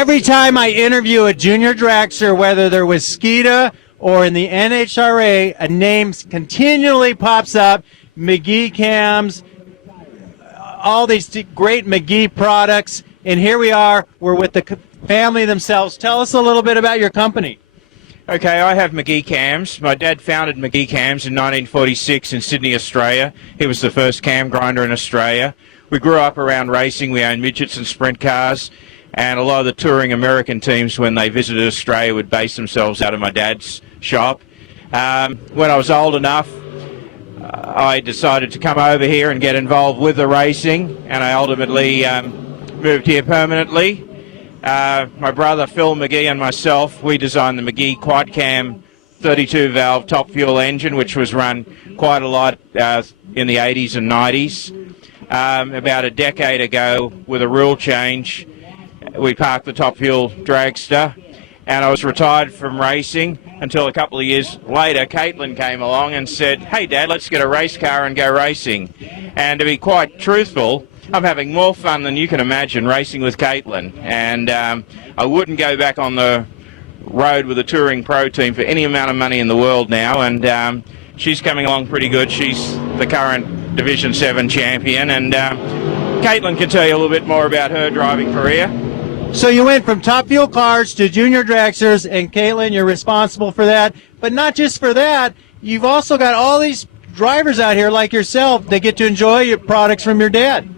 Every time I interview a junior dragster, whether they're with Skeeta or in the NHRA, a name continually pops up. McGee cams, all these great McGee products, and here we are. We're with the family themselves. Tell us a little bit about your company. Okay, I have McGee Cams. My dad founded McGee Cams in 1946 in Sydney, Australia. He was the first cam grinder in Australia. We grew up around racing. We owned midgets and sprint cars, and a lot of the touring American teams, when they visited Australia, would base themselves out of my dad's shop. When I was old enough, I decided to come over here and get involved with the racing, and I ultimately moved here permanently. My brother Phil McGee and myself, we designed the McGee Quad Cam 32 valve top fuel engine, which was run quite a lot in the 80s and 90s. About a decade ago, with a rule change, we parked the top fuel dragster, and I was retired from racing until a couple of years later. Caitlin came along and said, "Hey Dad, let's get a race car and go racing." And to be quite truthful, I'm having more fun than you can imagine racing with Caitlin, and I wouldn't go back on the road with a touring pro team for any amount of money in the world now, and she's coming along pretty good. She's the current Division 7 champion, and Caitlin can tell you a little bit more about her driving career. So you went from top fuel cars to junior dragsters, and Caitlin, you're responsible for that. But not just for that, you've also got all these drivers out here like yourself that get to enjoy your products from your dad.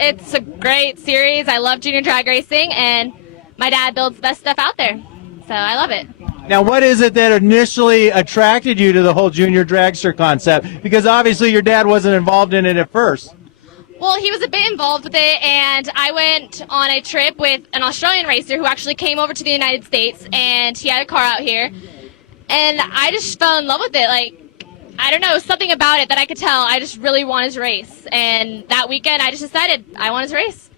It's a great series. I love junior drag racing, and my dad builds the best stuff out there, so I love it. Now, what is it that initially attracted you to the whole junior dragster concept? Because obviously your dad wasn't involved in it at first. Well, he was a bit involved with it, and I went on a trip with an Australian racer who actually came over to the United States, and he had a car out here, and I just fell in love with it. Like, I don't know, something about it that I could tell. I just really wanted to race, and that weekend I just decided I wanted to race.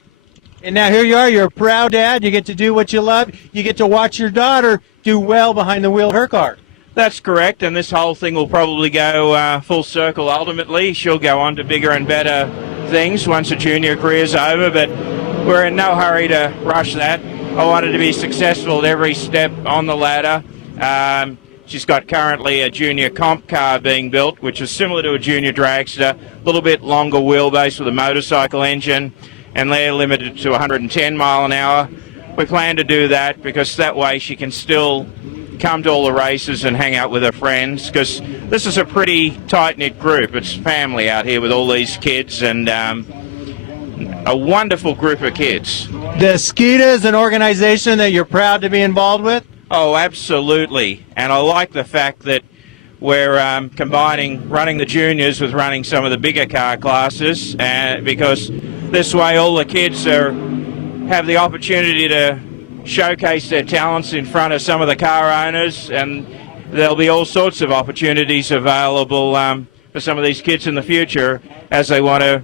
And now here you are, you're a proud dad, you get to do what you love, you get to watch your daughter do well behind the wheel of her car. That's correct, and this whole thing will probably go full circle ultimately. She'll go on to bigger and better things once her junior career's over, but we're in no hurry to rush that. I wanted to be successful at every step on the ladder. She's got currently a junior comp car being built, which is similar to a junior dragster, a little bit longer wheelbase with a motorcycle engine, and they're limited to 110 mile an hour. We plan to do that because that way she can still come to all the races and hang out with her friends, because this is a pretty tight-knit group. It's family out here with all these kids, and a wonderful group of kids. The Skeeta is an organization that you're proud to be involved with? Oh, absolutely. And I like the fact that we're combining running the juniors with running some of the bigger car classes, because this way all the kids have the opportunity to showcase their talents in front of some of the car owners, and there'll be all sorts of opportunities available for some of these kids in the future as they want to,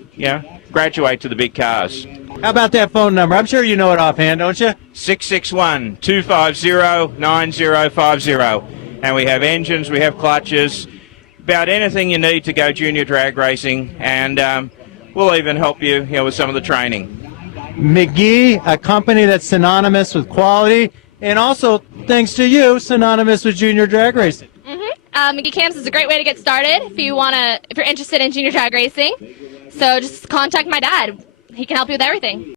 graduate to the big cars. How about that phone number? I'm sure you know it offhand, don't you? 661-250-9050. And we have engines, we have clutches, about anything you need to go junior drag racing, and we'll even help you, with some of the training. McGee, a company that's synonymous with quality, and also, thanks to you, synonymous with junior drag racing. McGee Cams is a great way to get started if you're interested in junior drag racing. So just contact my dad. He can help you with everything.